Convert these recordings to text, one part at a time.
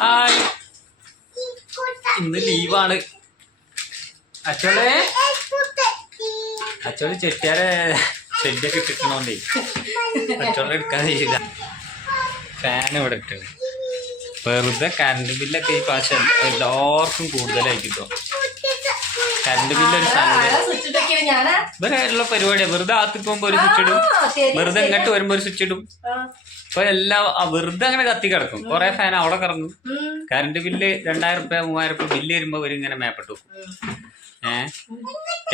Hi. ഇന്ന് ലീവാണ്. അച്ചോളെ ചെട്ടിയാരെ ഷെഡൊക്കെ കിട്ടണോണ്ടേ അച്ചോളെ എടുക്കാൻ കഴിയില്ല. ഫാൻ ഇവിടെ ഇട്ടത് വെറുതെ കറണ്ട് ബില്ലൊക്കെ ഈ പ്രാവശ്യം എല്ലാവർക്കും കൂടുതലായിരിക്കും. കറണ്ട് ബില്ല് ഒരു ഇവരുള്ള പരിപാടിയാ. വെറുതെ ആത്തിക്ക് പോകുമ്പോ ഒരു സ്വിച്ച് ഇടും, വെറുതെ ഇങ്ങോട്ട് വരുമ്പോ ഒരു സ്വിച്ച് ഇടും. ഇപ്പൊ എല്ലാം വെറുതെ അങ്ങനെ കത്തി കിടക്കും. കുറെ ഫാൻ അവിടെ കിടന്നു. കറണ്ട് ബില്ല് 2000 രൂപ 3000 രൂപ ബില്ല് വരുമ്പോ ഒരു ഇങ്ങനെ മേപ്പെട്ടു.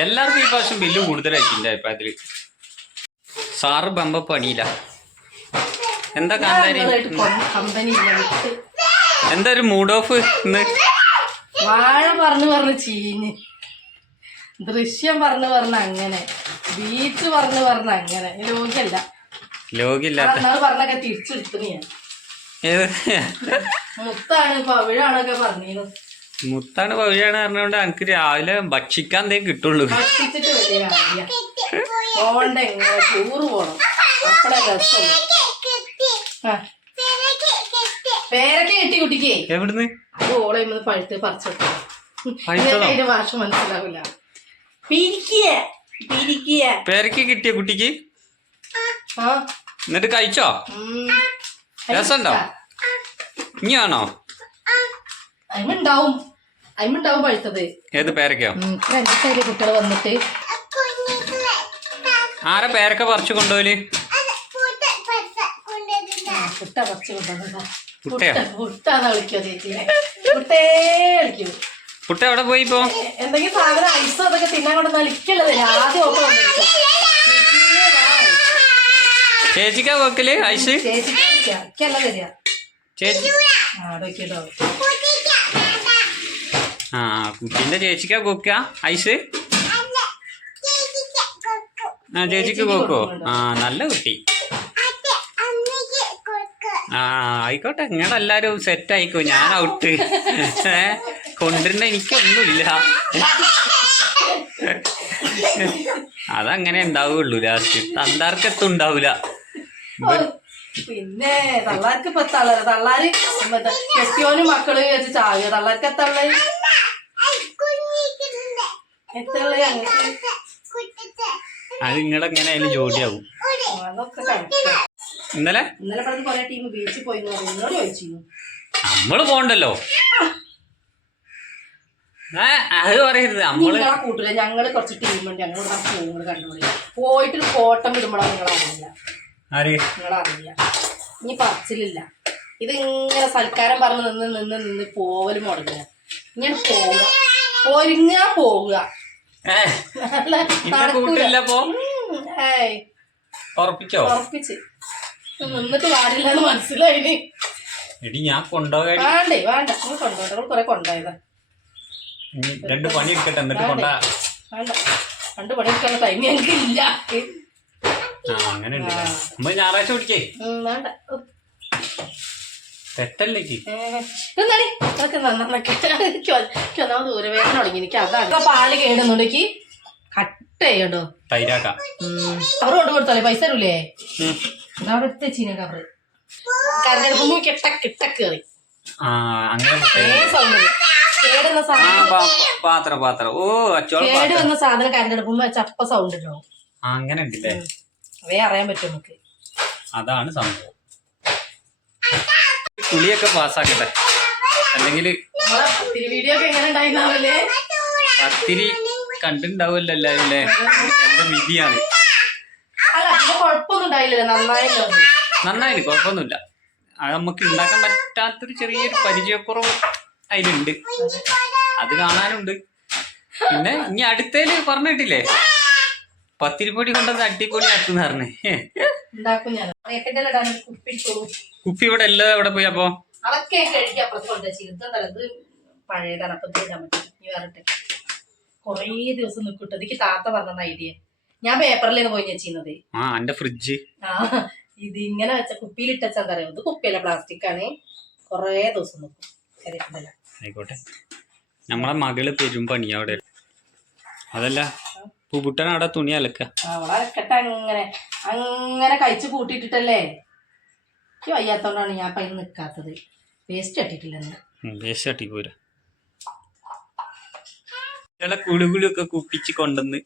എല്ലാവർക്കും ഈ പ്രാവശ്യം ബില്ല് കൂടുതലായിരിക്കും എന്റെ അഭിപ്രായത്തില്. സാറ് ബമ്പ പണിയില്ല. എന്താ കാന്താരി, എന്താ ഒരു മൂഡ് ഓഫ് ഇന്ന്? വാഴ പറഞ്ഞു ചീഞ്ഞ്, ദൃശ്യം പറഞ്ഞു അങ്ങനെ, ബീച്ച് പറഞ്ഞു അങ്ങനെ. ലോകില്ലാത്ത പറഞ്ഞൊക്കെ തിരിച്ചെടുത്തു ഞാൻ. മുത്താണ് പവിഴാണൊക്കെ പറഞ്ഞിരുന്നു. മുത്താണ് പവിഴാണ് പറഞ്ഞോണ്ട് എനിക്ക് രാവിലെ ഭക്ഷിക്കാൻ എന്തേ കിട്ടുള്ളൂ. ഭക്ഷിച്ചിട്ട് വലിയ കാര്യ പോണ്ട, എങ്ങനെ ടൂറ് പോണം. അപ്പഴേ രസമുള്ളൂ. പേരൊക്കെ കിട്ടി കുട്ടിക്ക്. എവിടുന്ന്? ഓളെ പഴുത്ത് പറിച്ചെടുത്തു. അതിന്റെ ഭാഷ മനസ്സിലാവില്ല. പേരക്ക് കിട്ടിയ കുട്ടിക്ക് എന്നിട്ട് കഴിച്ചോ? രസമുണ്ടോ? ഇനിയാണോ? അയിമുണ്ടാവും പഴുത്തത്. ഏത് പേരക്കോ? കുട്ടികൾ വന്നിട്ട് ആരാ പേരക്ക പറിച്ചു കൊണ്ടുപോല്? പുട്ട പറിച്ചു കൊണ്ടുവന്നതാ. പുട്ടാന്ന് വിളിക്കോ ചേച്ചിനെ? പുട്ടേ വിളിക്കൂ. പുട്ട എവിടെ പോയി ഇപ്പോ? എന്തെങ്കിലും സാധനം ഐസും അതൊക്കെ തിന്നാൻ കൊണ്ട് കളിക്കല്ലേ. ആദ്യം ഓക്കെ ചേച്ചിക്കാ വെക്കല് ഐസ്? ചേച്ചിക്കല്ല തരിക ചേച്ചി. ആ കുട്ടീന്റെ ചേച്ചിക്കാ കൊക്ക ഐസ്? ആ ചേച്ചിക്ക് കൊക്കോ? ആ നല്ല കുട്ടി. ആ ആയിക്കോട്ടെ, നിങ്ങളെല്ലാരും സെറ്റ് ആയിക്കോ. ഞാൻ ഔട്ട്. കൊണ്ടിരുന്ന എനിക്കൊന്നുമില്ല. അതങ്ങനെ ഉണ്ടാവുള്ളൂ. ലാസ്റ്റ് തന്താർക്കെത്തും ഉണ്ടാവൂല. പിന്നെ തള്ളാർക്ക് ഇപ്പൊ തള്ളാര് കെട്ടിയോനും മക്കള് വെച്ച് ചാവുക. തള്ളാർക്ക് എത്തുള്ള അത് നിങ്ങളെങ്ങനെ അതിൽ ജോലിയാവും. ഇന്നലെ കുറെ ടീം ബീച്ചിൽ പോയി ചോദിച്ചിരുന്നു. നമ്മള് പോണ്ടല്ലോ. അത് പറയരുത്. നമ്മള് കൂട്ടില്ല. ഞങ്ങള് കുറച്ച് ടീമുണ്ട്. ഞങ്ങള് പോകുമ്പോൾ കണ്ടുപിടി പോയിട്ട് കോട്ടം വിടുമ്പോഴാണ് നിങ്ങളറിയില്ല. നിങ്ങളറിയില്ല. ഇനി പറച്ചിലില്ല. ഇത് ഇങ്ങനെ സൽക്കാരം പറഞ്ഞ് നിന്ന് പോവലും മുടങ്ങുക. ഇങ്ങനെ പോവുക, ഒരുങ്ങാ പോവുക. ഉറപ്പിച്ച് നിന്നിട്ട് പാടില്ലാന്ന് മനസ്സിലായി. ഞാൻ കൊണ്ടുപോകാൻ വേണ്ട കൊണ്ടോട്ടെ. കൊറേ കൊണ്ടുപോയതാ. രണ്ട് പണി എടുക്കട്ടെ എന്നിട്ട് കൊണ്ടാ. വേണ്ട, 2 പണി എടുക്കാനുള്ള ടൈം ഞങ്ങൾക്ക് ഇല്ല. അങ്ങനെ നമ്മൾ ഞായറാഴ്ച പിടിക്കേ. വേണ്ട തെറ്റല്ലേ? ദൂരവേദന തുടങ്ങി എനിക്ക്. അതാണ് പാല് കേടുന്നുണ്ടെങ്കിൽ കട്ട് ചെയ്യട്ടോ. തൈരാക്കാം. കവറ് കൊണ്ട് കൊടുത്താലേ പൈസ തരൂലേ? അവിടെ എടുത്ത് വെച്ചീന കവറ്. കരഞ്ഞെടുക്കുമ്പോ കിട്ട കയറി കേടുവന്ന സാധനം കരഞ്ഞെടുക്കുമ്പോ ചപ്പ സൗണ്ട് ഉണ്ടാവും. അങ്ങനെ ഉണ്ടല്ലേ? അവയെ അറിയാൻ പറ്റും നമുക്ക്. അതാണ് സംഭവം. കുളിയൊക്കെ പാസ്സാക്കട്ടെ. അല്ലെങ്കിൽ വീഡിയോ ഒക്കെ എങ്ങനെ ഉണ്ടായിരുന്നാവല്ലേ? പത്തിരി കണ്ടിണ്ടാവുമല്ലോ എല്ലാവരും അല്ലേ? എന്റെ വിധിയാണ്. കുഴപ്പമൊന്നും ഉണ്ടായില്ലല്ലോ. നന്നായി, കുഴപ്പമൊന്നുമില്ല. അത് നമുക്ക് ഉണ്ടാക്കാൻ പറ്റാത്തൊരു ചെറിയൊരു പരിചയക്കുറവ് അതിലുണ്ട്. അത് കാണാനുണ്ട്. പിന്നെ ഇനി അടുത്തേല് പറഞ്ഞിട്ടില്ലേ പത്തിരിപ്പൊടി കൊണ്ടത് അടിപൊളി ആക്കുന്ന പറഞ്ഞേ. കുപ്പി ഇവിടെ എല്ലാം എവിടെ പോയി? അപ്പൊ അതൊക്കെ കഴിക്കാൻ അപ്പുറത്ത് കൊണ്ടുവച്ചിരുന്നത് പഴയതാണ്. അപ്പൊ വേറെ കൊറേ ദിവസം നിൽക്കട്ടെ. എനിക്ക് താത്ത പറഞ്ഞ ഐഡിയ. ഞാൻ പേപ്പറിലാണ് പോയി വെച്ചിരുന്നത്. എന്റെ ഫ്രിഡ്ജ് ഇത് ഇങ്ങനെ വെച്ച കുപ്പിയിലിട്ട് വെച്ചാൽ എന്താ പറയുക? ഇത് കുപ്പിയല്ല, പ്ലാസ്റ്റിക് ആണ്. കൊറേ ദിവസം നിൽക്കും. ആയിക്കോട്ടെ. നമ്മളെ മകള് പെരും പണിയാ അവിടെ. അതല്ല പൂട്ടൻ അവിടെ തുണി അലക്ക. അവളെ അലക്കട്ടെ. അങ്ങനെ കഴിച്ചു കൂട്ടിയിട്ടിട്ടല്ലേ. എനിക്ക് വയ്യാത്തോണ്ടാണ് ഞാൻ പൈ നിക്കാത്തത്. പേസ്റ്റ് ഇട്ടിട്ടില്ല വേസ്റ്റ് തട്ടി പോരാ കുളുകുളൊക്കെ കുപ്പിച്ച് കൊണ്ടുവന്ന്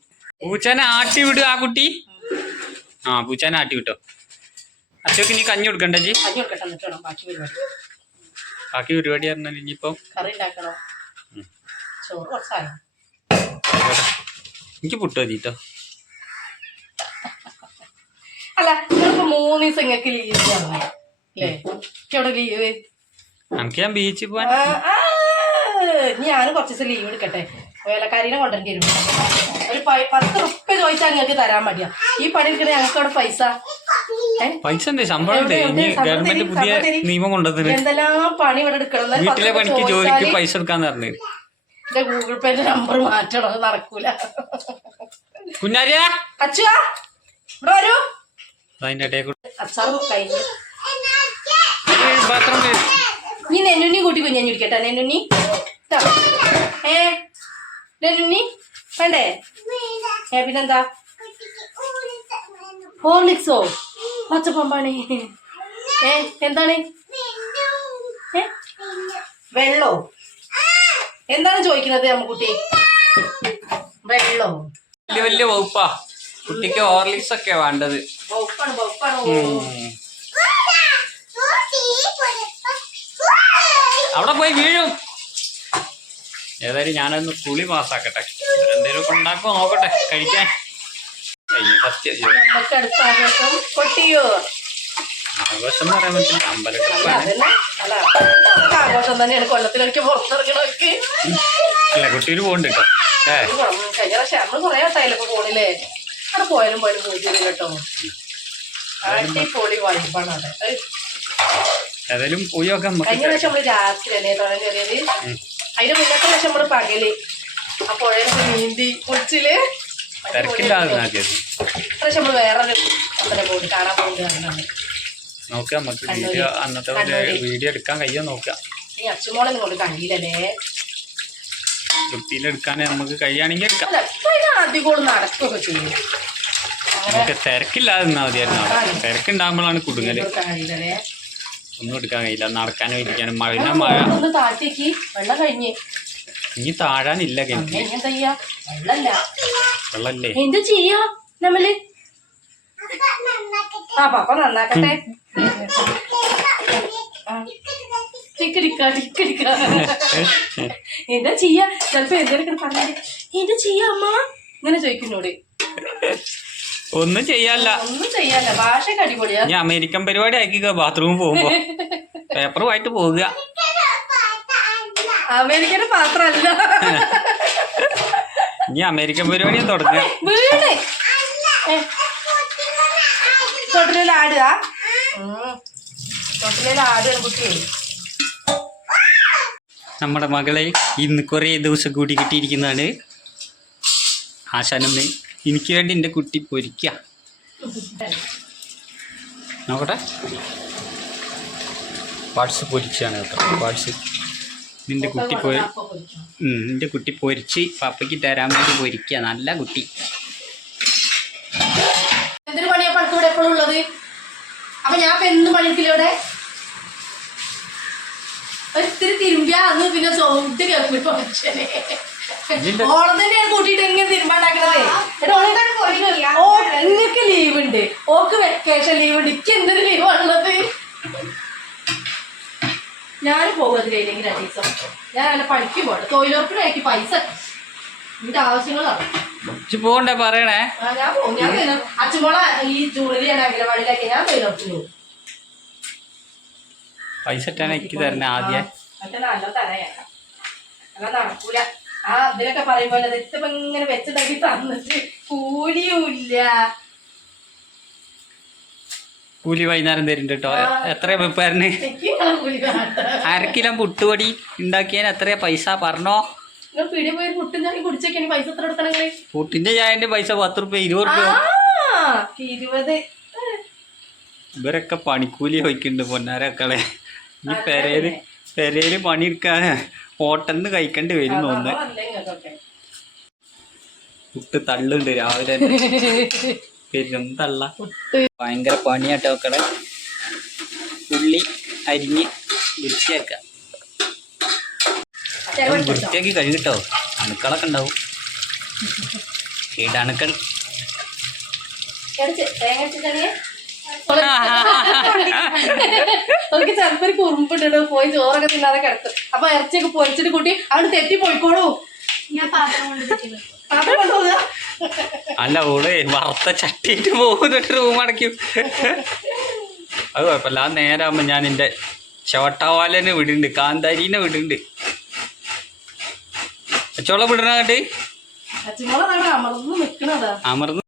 പൂച്ചാനെ ആട്ടി വിടുക ആ കുട്ടി. ആ പൂച്ചാനെ ആട്ടി വിട്ടോ. അച്ഛക്ക് നീ കഞ്ഞി കൊടുക്കണ്ടേ ജി? ബാക്കി പരിപാടി പറഞ്ഞാൽ ഇനിയിപ്പോ എനിക്ക് പുട്ട് മതിട്ടോ. അല്ല 3 ദിവസം നിങ്ങൾക്ക് ലീവ് അല്ലേ? ലീവ് നമുക്ക് ഞാൻ ബീച്ചിൽ പോവാൻ. ഞാനും കുറച്ച് ദിവസം ലീവ് എടുക്കട്ടെ. വേലക്കാരിനെ കൊണ്ടുവരേണ്ടി വരും. ഒരു 10 റുപ്യ ചോദിച്ചാൽ നിങ്ങൾക്ക് തരാൻ മതിയാ. ഈ പണി എടുക്കണേ ഞങ്ങൾക്ക് അവിടെ പൈസ ശമ്പളം ഗവൺമെന്റ് പുതിയ നിയമം കൊണ്ടുവന്നത്. എന്തെല്ലാം പണി ഇവിടെ എടുക്കണം. വീട്ടിലെ പണിക്ക് ജോലിക്ക് പൈസ എടുക്കാന്ന് പറഞ്ഞു. എന്റെ ഗൂഗിൾ പേന്റെ നമ്പർ മാറ്റണം. അത് നടക്കൂല. കുഞ്ഞാരിയാ അച്ഛാ ഇവിടെ വരൂ. അതിന്റെ ഇടയിൽ അച്ചാറ് കഴിഞ്ഞു. നീ നെന്നുണ്ണി കൂട്ടി കുഞ്ഞു ഇരിക്കട്ടെ. നെന്നുണ്ണി നെന്നുണ്ണി വേണ്ടേ? പിന്നെന്താ ഹോർലിക്സോ? പച്ചപ്പമ്പാണേ. എന്താണ്? വെള്ളോ? എന്താണ് ചോദിക്കുന്നത് അമ്മക്കുട്ടി? വെള്ളോ? വലിയ വലിയ വകുപ്പാ കുട്ടിക്ക്. ഹോർലിക്സ് ഒക്കെ വേണ്ടത്. അവിടെ പോയി വീഴും. ഏതായാലും ഞാനൊന്ന് കുളി പാസ്സാക്കട്ടെ. എന്തേലും ഉണ്ടാക്കുമോ നോക്കട്ടെ കഴിക്കാൻ. ആഘോഷം എന്ന് പറയാൻ പറ്റില്ല. ആഘോഷം തന്നെയാണ്. കൊല്ലത്തിലൊരിക്കൽ പുറത്തിറങ്ങണവർക്ക് അല്ല കുട്ടിയൊരു പോണ്ട് കേട്ടോ. കഴിഞ്ഞ പ്രാവശ്യം നമ്മള് കൊറേ വട്ടായാലും ഇപ്പൊ പോണില്ലേ? അവിടെ പോയാലും പോയില്ല കേട്ടോ. അടിപൊളി വൈബാണ് അവിടെ. ഏതായാലും പോയി നോക്കാം. കഴിഞ്ഞ പ്രാവശ്യം നമ്മള് രാത്രി അല്ലേ തുഴ കയറിയത്. അതിന്റെ മുന്നത്തെ പ്രാവശ്യം നമ്മള് പകല് ആ പുഴയിലൊക്കെ നീന്തി കുളിച്ചില്. പ്രാവശ്യം നമ്മള് വേറൊരു അപ്പനെ പോയി കാണാൻ പോകുന്നത്. നോക്കാം നമുക്ക് വീഡിയോ അന്നത്തെ വീഡിയോ എടുക്കാൻ കഴിയോ നോക്കാം. ഈ അച്ഛമോളെ കൊണ്ട് കണ്ടില്ലല്ലേ? വൃത്തിയിലെടുക്കാൻ നമുക്ക് കഴിയുകയാണെങ്കിൽ എടുക്കാം. അധികം നടക്കുകയൊക്കെ ചെയ്യും. നമുക്ക് തിരക്കില്ലാതെ നിന്നാ മതിയായിരുന്നു. തിരക്കുണ്ടാകുമ്പോഴാണ് കുടുങ്ങല്. ഒന്നും എടുക്കാൻ കഴിയില്ല. നടക്കാനും ഇരിക്കാനും. മഴ താഴത്തേക്ക് വെള്ളം കഴിഞ്ഞ് ഇനി താഴാനില്ല. വെള്ളല്ലേ എന്ത് ചെയ്യാ നമ്മള്? ആ പപ്പ നന്നാക്കട്ടെ. എന്താ ചെയ്യാ? ചിലപ്പോ എന്തെങ്കിലും പറഞ്ഞാല് എന്താ ചെയ്യാ അമ്മ ഇങ്ങനെ ചോദിക്കുന്നോട്. ഒന്നും ചെയ്യാല്ല. ഒന്നും ചെയ്യാല്ല. ഭാഷയൊക്കെ അടിപൊളിയാ. ഞാൻ അമേരിക്കൻ പരിപാടി ആക്കിക്ക. ബാത്റൂമിൽ പോകുമ്പോ പേപ്പറുമായിട്ട് പോകുക. അമേരിക്കയുടെ പാത്രമല്ല. ഇനി അമേരിക്കൻ പരിപാടി തുടങ്ങുക. വീട് തൊട്ടിലാടുക. തൊട്ടിലാടുക കുട്ടി. നമ്മുടെ മകളെ ഇന്ന് കുറേ ദിവസം കൂടി കിട്ടിയിരിക്കുന്നതാണ്. ആശാനൊന്ന് എനിക്ക് വേണ്ടി എൻ്റെ കുട്ടി പൊരിക്കുക. നോക്കട്ടെ. പാർട്സ് പൊരിച്ചാണ് കേട്ടോ. പാർട്സ് നിൻ്റെ കുട്ടി പൊരിച്ച് പപ്പയ്ക്ക് തരാൻ വേണ്ടി പൊരിക്കുക. നല്ല കുട്ടി. എന്തൊരു പണിയാ പണിക്ക് ഇവിടെ എപ്പോഴും ഉള്ളത്? അപ്പൊ ഞാൻ ഇപ്പൊ എന്ത് പണിക്കില്ല? ഒത്തിരി തിരുമ്പിയാ അന്ന് പിന്നെ ചോട്ട് കേൾക്കും. ഓണം തന്നെയാണ് കൂട്ടിയിട്ട് എങ്ങനെ തിരുമ്പാണ്ടാക്കണത്. നിങ്ങൾക്ക് ലീവ് ഉണ്ട്, ഓക്ക് വെക്കേഷൻ ലീവ് ഉണ്ട്. എനിക്ക് എന്തൊരു ലീവാണുള്ളത്? ഞാൻ പോകുന്നതിലേക്ക് 2 ദിവസം ഞാൻ അങ്ങനെ പണിക്ക് പോട്ടെ. തൊഴിലുറപ്പിനാക്കി പൈസ എന്റെ ആവശ്യങ്ങളാണ്. പോകണ്ടേ പറയണേ. ഞാൻ പോകും. ഞാൻ അച്ഛമോളെ ഈ ജൂണിൽ ഞാൻ അംഗനവാടിയിലാക്കി. ഞാൻ തൊഴിലുറപ്പിന് പോകും. പൈസ എനിക്ക് തരണേ ആദ്യം. നല്ല തരാ. അല്ല നടക്കൂല. ആ ഇതിലൊക്കെ പറയുമ്പോൾ ഇതിപ്പോ ഇങ്ങനെ വെച്ചിട്ടാക്കി തന്നിട്ട് കൂലിയുമില്ല. കൂലി വൈകുന്നേരം തരുന്നുണ്ട് കേട്ടോ. എത്രയാ വെപ്പാരന്? 1/2 കിലോ പുട്ടുപൊടി ഉണ്ടാക്കിയാൽ എത്രയാ പൈസ പറഞ്ഞോ? പുട്ടിന്റെ ചായന്റെ പൈസ 10 രൂപ 20 രൂപ. ഇവരൊക്കെ പണിക്കൂലി വയ്ക്കുന്നുണ്ട് പൊന്നാരക്കളെ. ഈ പെരയില് പണിയെടുക്കാൻ ഹോട്ടലിന്ന് കഴിക്കേണ്ടി വരും തോന്നുന്നു. പുട്ട് തള്ളുണ്ട് രാവിലെ. പെരും തള്ള. ഭയങ്കര പണിയാട്ടോ മക്കളെ. ഉള്ളി അരിഞ്ഞ് വൃത്തിയാക്കാം. വൃത്തിയാക്കി കഴുകിട്ടോ, അണുക്കളൊക്കെ ഉണ്ടാവും. കീടാണുക്കൾ. നമുക്ക് ചിലപ്പോ ഒരു കുറുമ്പിട്ടിട്ട് പോയി ചോറൊക്കെ തിന്നാതെ കിടത്തും. അപ്പൊ ഇറച്ചിയൊക്കെ പൊരിച്ചിട്ട് കൂട്ടി അവിടെ തെറ്റി പോയിക്കോളൂ. ഞാൻ പാത്രം കൊണ്ടുപോകുക. അല്ല ഓള് വറുത്ത ചട്ടിയിട്ട് പോകുന്നിട്ട് റൂം അടയ്ക്കും. അത് കുഴപ്പമില്ല. ആ നേരാകുമ്പോ ഞാൻ എൻ്റെ ചോട്ടവാലനെ വിടുന്നുണ്ട്, കാന്താരീനെ വിടുന്നുണ്ട്. അച്ചോളെ വിടണ കേട്ട് അമർന്ന്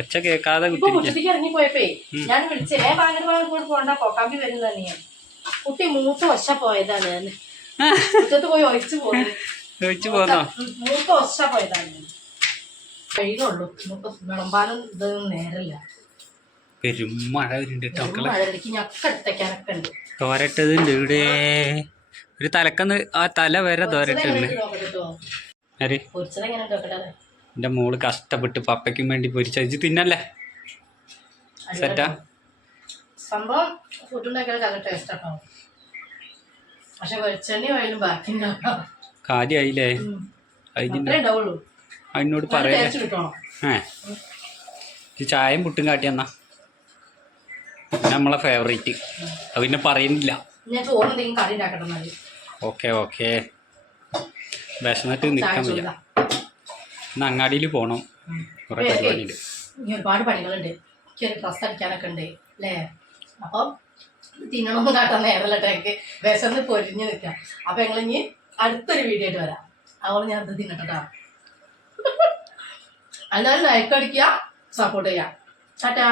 ഒച്ച കേക്കാതെ കുട്ടിക്ക് ഇറങ്ങിപ്പോയപ്പേ ഞാൻ വിളിച്ചേ കൂടെ പോണ്ട കൊക്കാമ്പി വരും തന്നെയാണ്. കുട്ടി മൂത്ത ഒച്ച പോയതാണ്. മുറ്റത്ത് പോയി ഒഴിച്ചു പോകുന്നു. മൂത്ത ഒച്ച പോയതാണ്. കഴിയുള്ളൂ. വിളമ്പാനും ഇതൊന്നും നേരല്ല. പെരും മഴ വരുന്നുണ്ട്. ഞക്കെടുത്തേക്കാനൊക്കെ ഉണ്ട്. തോരട്ടതുണ്ട് ഇവിടെ. ഒരു തലക്കന്ന് ആ തല വരെ തോരട്ടുണ്ട്. എന്റെ മോള് കഷ്ടപ്പെട്ട് പപ്പയ്ക്കും വേണ്ടി പൊരിച്ചു തിന്നല്ലേ. സെറ്റാ സംഭവം. ഫുഡ് ഉണ്ടാക്കിയാൽ നല്ല ടേസ്റ്റ് ആട്ടോ. പക്ഷെ വെളിച്ചെണ്ണ ആയാലും ബാക്കി കാര്യായില്ലേ. അതിനോട് പറയാ. ചായയും പുട്ടും കാട്ടിയെന്നാ നമ്മളെ ഫേവറേറ്റ്. അത് പിന്നെ പറയുന്നില്ല. Okay okay. വിശന്നിട്ട് നിൽക്കാൻ വയ്യ. ഇന്ന് അങ്ങാടിയിൽ പോണം. കുറെ പരിപാടിയുണ്ട്. ഒരുപാട് പണികളുണ്ട്. എനിക്കൊരു ഡ്രസ്സ് അടിക്കാനൊക്കെ ഉണ്ട് അല്ലേ. അപ്പം തിന്നണമെന്ന് കാട്ടാൻ നേരല്ല. എനിക്ക് വിശന്ന് പൊരിഞ്ഞ് നിൽക്കാം. അപ്പൊ ഞങ്ങളിനി അടുത്തൊരു വീഡിയോ ആയിട്ട് വരാം. അതുകൊണ്ട് ഞാൻ ഇത് തിന്നട്ടോ. എല്ലാവരും ലൈക്ക് അടിക്കുക, സപ്പോർട്ട് ചെയ്യാം. ടാറ്റാ.